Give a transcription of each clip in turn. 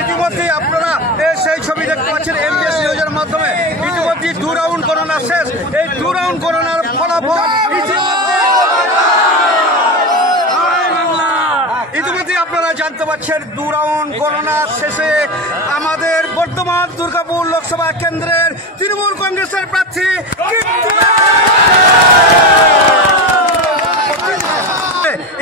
ইতিমধ্যে আপনারা সেই ছবি দেখতে পাচ্ছেন এমবিএস নিউজের মাধ্যমে। ইতিমধ্যে 2 রাউন্ড করোনা শেষ। এই 2 রাউন্ড করোনার ফলাফল ইতিমধ্যে আপনারা জানতে পারছেন। 2 রাউন্ড করোনা শেষে আমাদের বর্ধমান দুর্গাপুর লোকসভা কেন্দ্রের তৃণমূল কংগ্রেসের প্রার্থী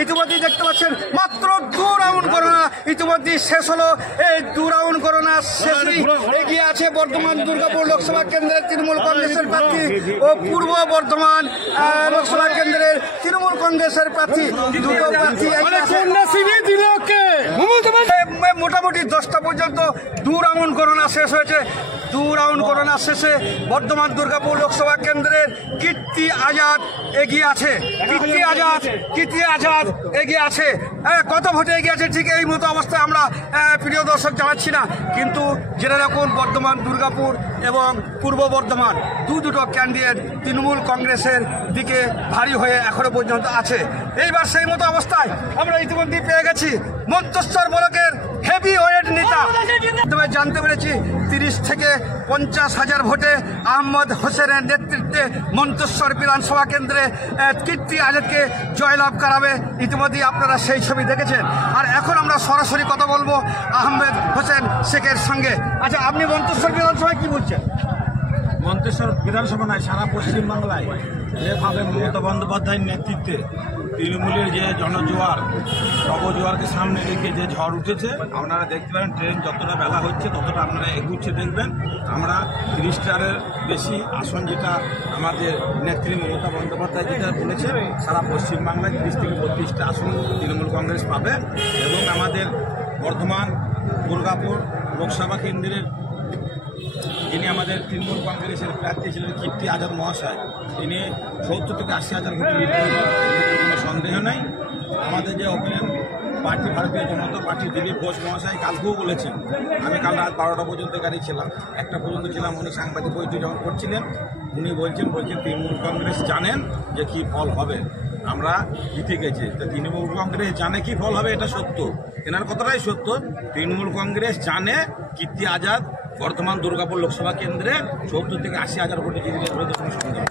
ইতিমধ্যে দেখতে পাচ্ছেন মাত্র 2 রাউন্ড করোনা ইতিমধ্যে শেষ হলো। এই 2 রাউন্ড করোনা শেষে এগিয়ে আছে বর্ধমান দুর্গাপুর লোকসভা কেন্দ্রের তৃণমূল কংগ্রেসের প্রার্থী ও পূর্ব বর্ধমান লোকসভা কেন্দ্রের তৃণমূল কংগ্রেসের প্রার্থী। দুটো প্রার্থী মোটামুটি 10টা পর্যন্ত 2 রাউন্ড করোনা শেষ হয়েছে। 2 রাউন্ড করোনা শেষে বর্ধমান দুর্গাপুর লোকসভা কেন্দ্রের কীর্তি আজাদ এগিয়ে আছে। কীর্তি আজাদ এগিয়ে আছে। কত ভোটে এগিয়ে আছে ঠিক এই মতো অবস্থায় আমরা প্রিয় দর্শক জানাচ্ছি না, কিন্তু জেনে রাখুন বর্ধমান দুর্গাপুর এবং পূর্ব বর্ধমান দুটো ক্যান্ডিডেট তৃণমূল কংগ্রেসের দিকে ভারী হয়ে এখনো পর্যন্ত আছে। এইবার সেই মতো অবস্থায় আমরা ইতিমধ্যে পেয়ে গেছি মন্তেশ্বর ব্লকের হেভি ওয়েট নেতা। তবে জানতে পেরেছি 30 থেকে 50 হাজার ভোটে আহমদ হোসেনের নেতৃত্বে মন্তেশ্বর বিধানসভা কেন্দ্রে কীর্তি আজাদকে জয়লাভ করাবে। ইতিমধ্যে আপনারা সেই ছবি দেখেছেন। আর এখন আমরা সরাসরি কথা বলবো আহমেদ হোসেন শেখের সঙ্গে। আচ্ছা, আপনি মন্তেশ্বর বিধানসভায় কি বলছেন? মন্তেশ্বর বিধানসভা নয়, সারা পশ্চিমবাংলায় যেভাবে মমতা বন্দ্যোপাধ্যায়ের নেতৃত্বে তৃণমূলের যে জনজোয়ার নবজোয়ারকে সামনে রেখে যে ঝড় উঠেছে, আপনারা দেখতে পারেন ট্রেন যতটা বেলা হচ্ছে ততটা আপনারা এগুচ্ছে দেখবেন। আমরা 30টার বেশি আসন, যেটা আমাদের নেত্রী মমতা বন্দ্যোপাধ্যায় যেটা বলেছে, সারা পশ্চিমবাংলায় 30 থেকে 32টা আসন তৃণমূল কংগ্রেস পাবে। এবং আমাদের বর্ধমান দুর্গাপুর লোকসভা কেন্দ্রের যিনি আমাদের তৃণমূল কংগ্রেসের প্রার্থী ছিলেন কীর্তি আজাদ মহাশয়, তিনি 70 থেকে 80 হাজার ভোটে লিড করবেন, কোনো সন্দেহ নেই। আমাদের যে ওপেন পার্টি ভারতীয় জনতা পার্টি দিলীপ ঘোষ মহাশয় কালকেও বলেছেন, আমি কাল রাত 12টা পর্যন্ত গাড়ি ছিলাম, 1টা পর্যন্ত ছিলাম, উনি সাংবাদিক বৈঠক যখন করছিলেন উনি বলছেন তৃণমূল কংগ্রেস জানেন যে কী ফল হবে, আমরা জিতে গেছি। তো তৃণমূল কংগ্রেস জানে কি ফল হবে, এটা সত্য, এনার কথাটাই সত্য। তৃণমূল কংগ্রেস জানে কীর্তি আজাদ বর্ধমান দুর্গাপুর লোকসভা কেন্দ্রে 70 থেকে 80 হাজার ভোটে জিতে কোনো সন্দেহ।